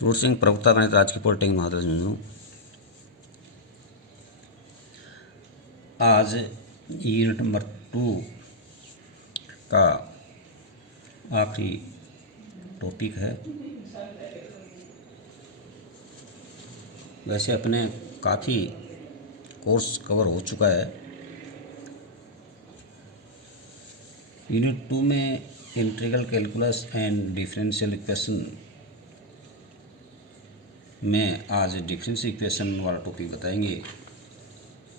Root Singh प्रवक्ता गणित आज की पॉलिटेक्निक महाविद्यालय झुंझुनू। आज यूनिट नंबर 2 का आखिरी टॉपिक है। वैसे अपने काफ़ी कोर्स कवर हो चुका है। यूनिट 2 में integral calculus and differential equation में आज डिफरेंशियल इक्वेशन वाला टॉपिक बताएंगे।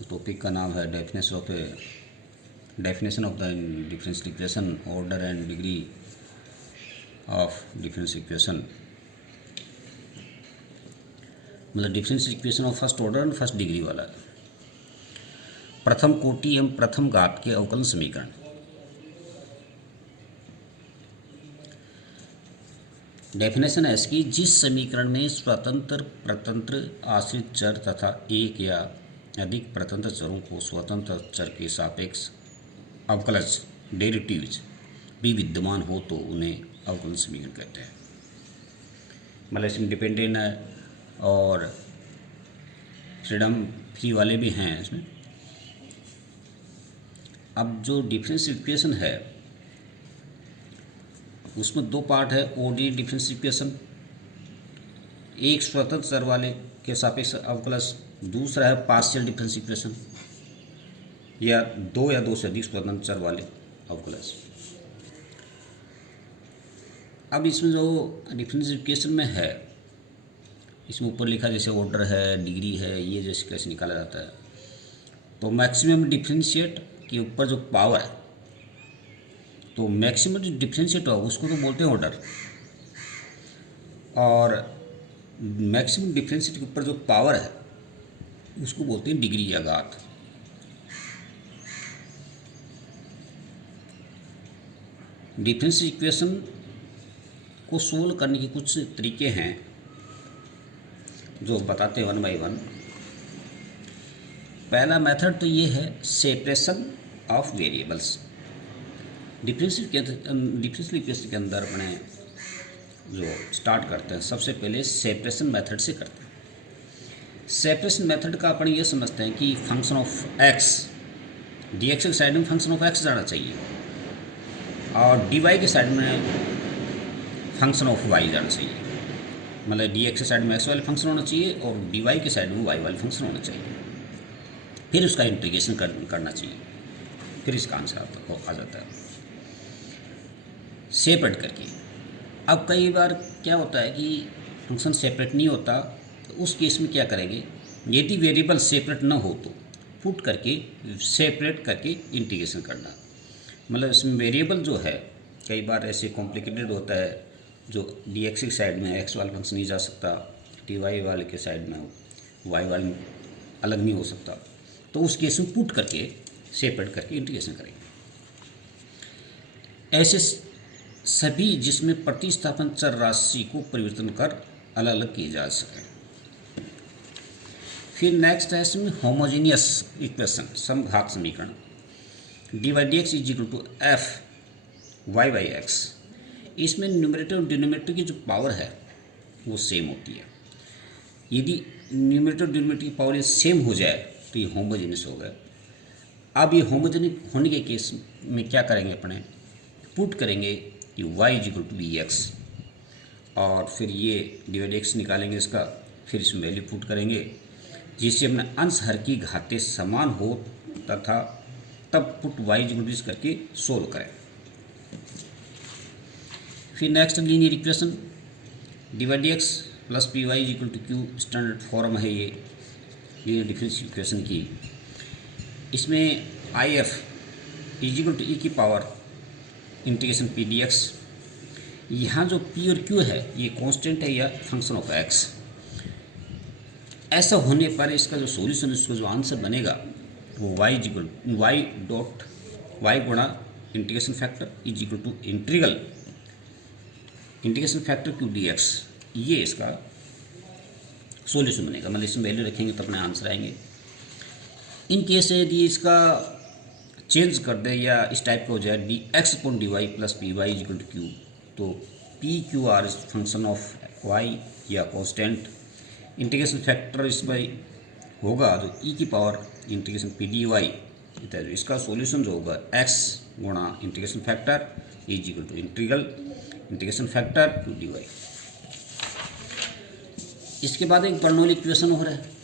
टॉपिक का नाम है definition of the differential equation, order and degree of differential equation. मतलब differential equation of first order and first degree वाला है। प्रथम कोटि एवं प्रथम घात के अवकलन समीकरण। डेफिनेशन है इसकी, जिस समीकरण में स्वतंत्र परतंत्र आश्रित चर तथा एक या अधिक परतंत्र चरों को स्वतंत्र चर के सापेक्ष अवकलज डेरिवेटिव्स भी विद्यमान हो तो उन्हें अवकलन समीकरण कहते हैं। मतलब इसमें डिपेंडेंट है और फ्रीडम फ्री वाले भी हैं इसमें। अब जो डिफरेंशियल इक्वेशन है उसमें दो पार्ट है। ओडी डिफरेंशियल इक्वेशन, एक स्वतंत्र चर वाले के सापेक्ष अवकलज, दूसरा है पार्शियल डिफरेंशियल इक्वेशन या दो से अधिक स्वतंत्र चर वाले अवकलज। अब इसमें जो डिफरेंशियल इक्वेशन में है, इसमें ऊपर लिखा जैसे ऑर्डर है, डिग्री है, ये जैसे कैसे निकाला जाता है। तो मैक्सिमम डिफरेंशिएट के ऊपर जो पावर है, तो मैक्सिमम जो डिफरेंशिएट होगा उसको तो बोलते हैं ऑर्डर, और मैक्सिमम डिफरेंशिएट के ऊपर जो पावर है उसको बोलते हैं डिग्री या घात। डिफरेंशियल इक्वेशन को सोल्व करने के कुछ तरीके हैं जो बताते हैं 1 बाई 1। पहला मेथड तो ये है separation of variables. Differential equation के अंदर अपने जो स्टार्ट करते हैं सबसे पहले सेपरेशन मेथड से करते हैं। सेपरेशन मेथड का अपन ये समझते हैं कि function of x, D x के साइड में फंक्शन ऑफ एक्स जाना चाहिए और डी वाई के साइड में फंक्शन ऑफ वाई जाना चाहिए। मतलब डी एक्स के साइड में एक्स वाले फंक्शन होना चाहिए और डी वाई के साइड में वाई वाले फंक्शन होना चाहिए। फिर उसका इंटीग्रेशन करना चाहिए, फिर इसका आंसर आ जाता है सेपरेट करके। अब कई बार क्या होता है कि फंक्शन सेपरेट नहीं होता, तो उस केस में क्या करेंगे, यदि वेरिएबल सेपरेट ना हो तो पुट करके सेपरेट करके इंटीग्रेशन करना। मतलब इसमें वेरिएबल जो है कई बार ऐसे कॉम्प्लिकेटेड होता है, जो डी एक्स की साइड में एक्स वाला फंक्शन नहीं जा सकता, डी वाई वाले के साइड में वाई वाले अलग नहीं हो सकता, तो उस केस में पुट करके सेपरेट करके इंटीग्रेशन करेंगे। ऐसे सभी जिसमें प्रतिस्थापन चर राशि को परिवर्तन कर अलग अलग किए जा सके। फिर नेक्स्ट है इसमें होमोजीनियस इक्वेशन, समघात समीकरण। D Y D x is equal to f y by x. इसमें न्यूमरेटर और डिनोमिनेटर की जो पावर है वो सेम होती है। यदि न्यूमरेटर और डिनोमिनेटर की पावर सेम हो जाए तो ये होमोजीनियस हो गए। अब ये होमोजेनिक होने के केस में क्या करेंगे, अपने पुट करेंगे कि y is equal to b x, और फिर ये डिवाइड एक्स निकालेंगे इसका, फिर इसमें वैल्यू पुट करेंगे जिससे अपने अंश हर की घातें समान हो तथा तब put y is equal to करके सोल्व करें। फिर next linear equation, divide X plus P Y is equal to Q, standard form है ये लीनियर डिफरेंशियल इक्वेशन की। इसमें I F is equal to E की power integration P D X. यहाँ जो पी और क्यू है ये कांस्टेंट है या फंक्शन ऑफ एक्स। ऐसा होने पर इसका जो सॉल्यूशन, इसका जो आंसर बनेगा वो Y is equal Y dot Y गुणा integration factor is equal to integration factor Q D x, ये इसका सॉल्यूशन बनेगा। मतलब इसमें वैल्यू रखेंगे तो अपने आंसर आएंगे। इन केस यदि इसका चेंज कर दे या इस टाइप का हो जाए D X upon D Y plus P Y is equal to Q, तो P Q are is function of Y या कांस्टेंट। इंटीग्रेशन फैक्टर इसमें होगा जो ई की power integration P D Y, इसका सॉल्यूशन जो होगा एक्स गुणा integration factor is equal to integral integration factor to D Y. इसके बाद एक बर्नौली इक्वेशन हो रहा है।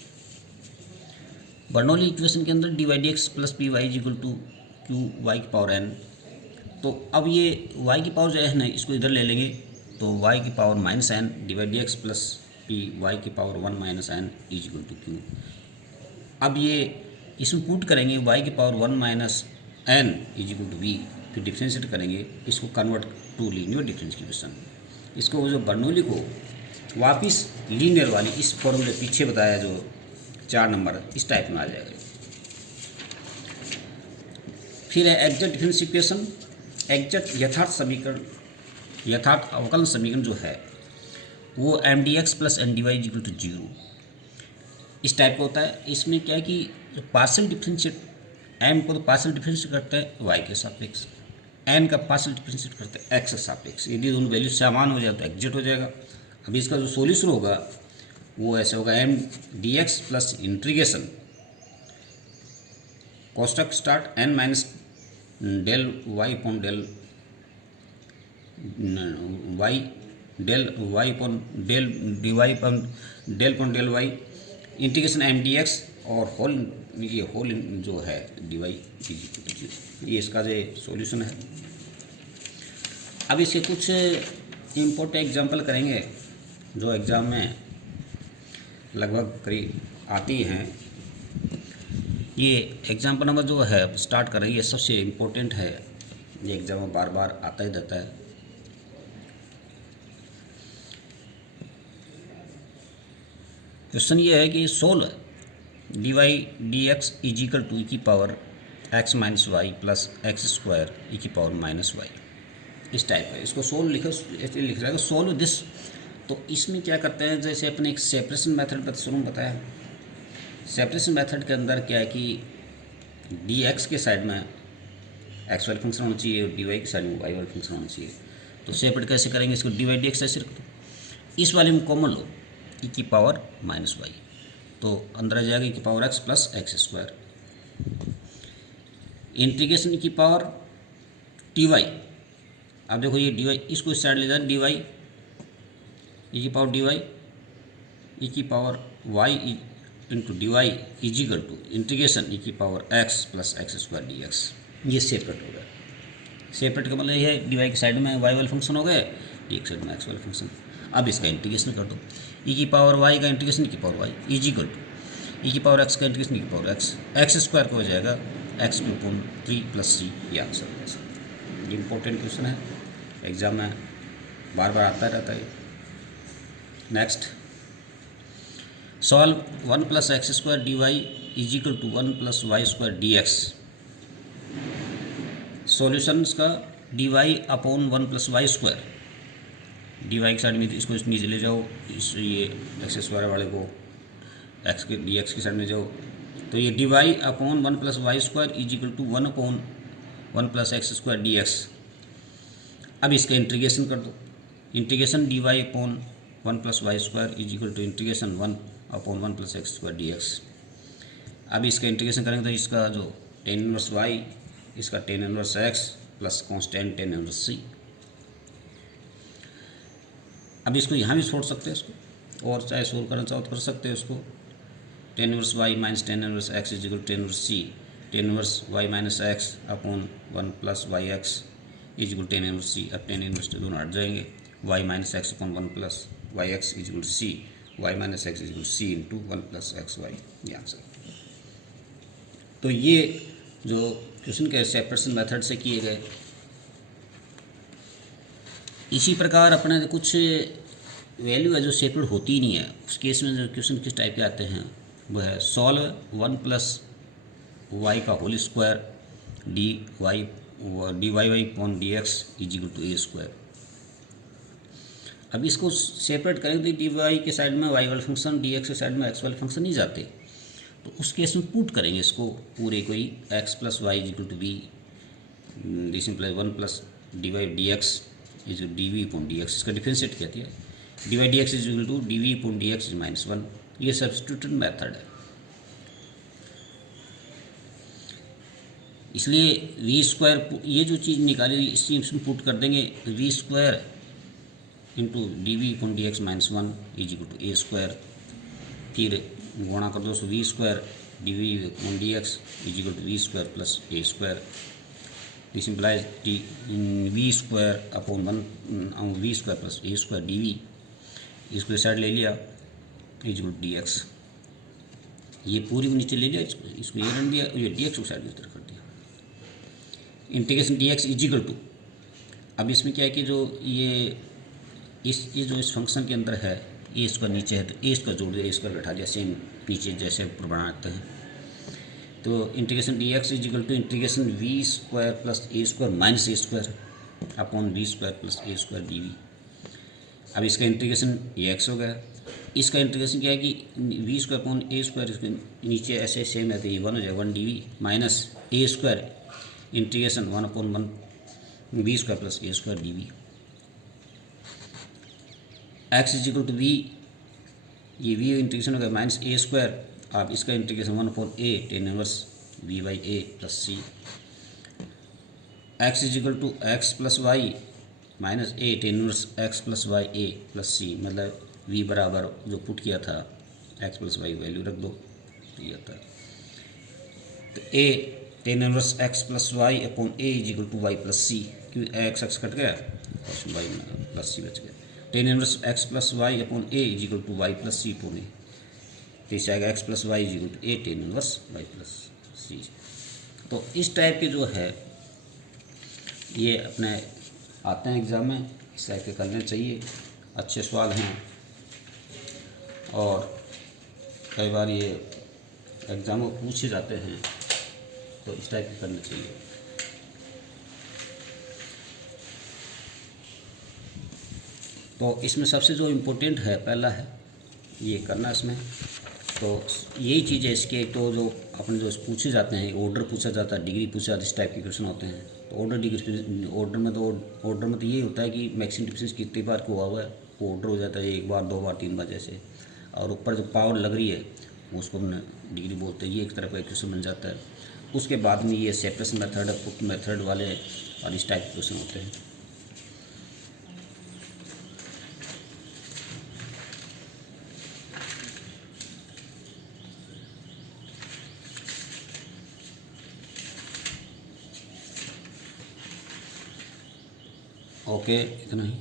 बर्नौली इक्वेशन के अंदर d Y D x plus P Y is equal to q y की पावर एन। तो अब ये y की पावर जो है ना, इसको इधर ले लेंगे तो y की power minus N divide D x plus P Y की power 1 minus N is equal to Q. अब ये इसमें पुट करेंगे y की power 1 minus N is equal to V, फिर डिफ्रेंशिएट करेंगे, इसको कन्वर्ट टू लीनियर डिफरेंशिएशन। इसको जो बर्नौली को वापिस लीनियर वाली इस फॉर्मूले पीछे बताया जो 4 नंबर इस टाइप में आ जाएगा। फिर है एग्जैक्ट डिफरेंशियल इक्वेशन। एग्जैक्ट यथार्थ समीकरण, यथार्थ अवकलन समीकरण जो है वो m D x plus n d y equal to 0 इस टाइप का होता है। इसमें क्या है कि पार्शियल डिफरेंशिएट एम को तो पार्शियल डिफरेंशिएट करते हैं वाई के सापेक्ष, एन का पार्शियल डिफरेंशिएट करते हैं एक्स के सापेक्ष। यदि दोनों वैल्यू समान हो जाए तो एग्जैक्ट हो जाएगा। अभी इसका जो सॉल्यूशन होगा वो ऐसे होगा M D x plus integration कोष्टक start N minus del Y upon del Y del Y upon del D Y upon del Y integration M D X और होल ये होल जो है डी वाई, ये इसका जो सॉल्यूशन है। अब इसके कुछ इम्पोर्टेंट एग्जांपल करेंगे जो एग्ज़ाम में लगभग करीब आती हैं। ये एग्जाम्पल नंबर जो है स्टार्ट कर रही है, सबसे इम्पोर्टेंट है, ये एग्जाम में बार बार आता ही रहता है। क्वेश्चन ये है कि solve D Y D x is equal to E की power X minus Y plus X square E की पावर माइनस वाई, इस टाइप है। इसको सोल्व लिखो, ऐसे लिख जाएगा सोल्व दिस। तो इसमें क्या करते हैं, जैसे अपने एक सेपरेशन मेथड शुरू में बताया। सेपरेशन मेथड के अंदर क्या है कि डी एक्स के साइड में एक्स वाली फंक्शन होना चाहिए और डी वाई के साइड में वाई वाली फंक्शन होना चाहिए। तो सेपरेट कैसे करेंगे, इसको डी वाई डी एक्स ऐसे रख दो, इस वाले में कॉमन लो ई की पावर माइनस वाई, तो अंदर आ जाएगा ई की power X plus X square. Integration E की पावर टी वाई, अब देखो ये डी वाई, इसको इस साइड ले जाए डी वाई ई की पावर डी वाई ई की power Y into D Y is equal to integration E की power X plus X square D x. ये सेपरेट हो गया। सेपरेट का मतलब ये है डी वाई की साइड में वाई वाले फंक्शन हो गए, डी एक्स साइड में एक्स वाले फंक्शन। अब इसका इंटीग्रेशन कर दो, ई की पावर वाई का इंटीग्रेशन ई की power Y is equal to E की पावर एक्स का इंटीग्रेशन ई की पावर एक्स, एक्स स्क्वायर को हो जाएगा एक्स क्यूब अपॉन 3 प्लस सी, ये आंसर है। ये इंपॉर्टेंट क्वेश्चन है, एग्जाम में बार बार आता रहता है। Next, solve 1 plus X square D Y is equal to 1 plus Y square D X. Solutions का D Y upon 1 plus Y square, D Y की साइड में इसको नीचे ले जाओ, इस ये एक्स स्क्वायर वाले को एक्स के डी एक्स की साइड में जाओ, तो ये D Y upon 1 plus Y square is equal to 1 upon 1 plus X square D X. अब इसका इंटीग्रेशन कर दो, integration D Y upon 1 plus Y square is equal to integration 1 upon 1 plus X square D X. अब इसका integration करेंगे तो इसका जो टेन इनवर्स वाई, इसका tan inverse x plus constant tan inverse सी। अब इसको यहाँ भी छोड़ सकते हैं इसको, और चाहे सोल्व करना चाहो तो कर सकते हैं उसको। Tan inverse y minus tan inverse x is equal to tan inverse c, tan inverse y minus x upon 1 plus y x is equal tan inverse सी। अब टेन इनवर्स दोनों हट जाएंगे, y minus x upon 1 plus y x is equal to c, y minus x is equal to c into 1 plus x y, ये answer. तो ये जो question के separation method से किए गए। इसी प्रकार अपने कुछ वैल्यू है जो सेपरेट होती ही नहीं है, उस केस में जो क्वेश्चन किस टाइप के आते हैं वो है सॉल्व 1 प्लस वाई का whole square D y y upon d x is equal to a square. अब इसको सेपरेट करेंगे तो डी वाई के साइड में वाई वाले फंक्शन, डी एक्स के साइड में एक्स वाले फंक्शन नहीं जाते, तो उस केस में पुट करेंगे इसको पूरे को ही x plus y is equal to b, this implies 1 plus d Y D x is d v upon d x. इसका डिफरेंशिएट किया है, D Y D x is equal to d v upon d x is -1। ये substitution method है। इसलिए we square, ये जो चीज़ निकाली इसी इसमें पुट कर देंगे, v square into d v upon d x -1 is equal to a square, फिर गुणा कर दो, so v square d v upon d x is equal to v square plus a square. This implies d v square upon 1 v square plus a square d v, इसको side ले लिया is equal to d x, ये पूरी को नीचे ले लिया, इसको ये रख दिया, ये डी एक्स को साइड में कर दिया। Integration d x is equal to, अब इसमें क्या है कि जो ये जो इस फंक्शन के अंदर है, ए इसका नीचे है तो ए इसका जोड़ दिया, इसका बैठा दिया सेम नीचे जैसे ऊपर बनाते हैं। तो integration d x is equal to integration v square plus a square minus a square upon v square plus a square d v. अब इसका इंटीग्रेशन ये एक्स हो गया, इसका इंटीग्रेशन क्या है कि v square upon a square, इसके नीचे ऐसे सेम है तो ये 1 हो जाएगा, 1 d v minus a square integration 1/1 v square plus a square d v. X is equal to v, ये वी इंटीग्रेशन हो गया माइनस ए स्क्वायर, आप इसका integration 1/a tan inverse v by a plus c. X is equal to x plus y minus a tan inverse x plus y a plus c, मतलब v बराबर जो put किया था x plus Y value रख दो, ये आता है। तो a tan inverse x plus y upon a is equal to y plus c, क्योंकि एक्स कट गया और वाई प्लस सी बच गया। Tan inverse x plus y upon a is equal to y plus c upon a, तो इससे आएगा x plus y is equal to a tan inverse y plus c. तो इस type के जो है ये अपने आते हैं एग्ज़ाम में, इस टाइप के करने चाहिए, अच्छे सवाल हैं और कई बार ये एग्ज़ाम में पूछे जाते हैं, तो इस टाइप के करने चाहिए। तो इसमें सबसे जो इम्पोर्टेंट है पहला है ये करना इसमें, तो यही चीज़ है इसके। एक तो जो अपने जो पूछे जाते हैं, ऑर्डर पूछा जाता है, डिग्री पूछा जाता है, इस टाइप के क्वेश्चन होते हैं। तो ऑर्डर डिग्री ऑर्डर में तो ये होता है कि मैक्सिमम डिफरेंस कितनी बार को हुआ है, वो ऑर्डर हो जाता है 1 बार 2 बार 3 बार जैसे, और ऊपर जो पावर लग रही है उसको हमने डिग्री बोलते हैं। ये एक तरह का क्वेश्चन बन जाता है। उसके बाद में ये सेपरेशन मेथड, पुट मेथड वाले और इस टाइप के क्वेश्चन होते हैं। ओके, इतना ही।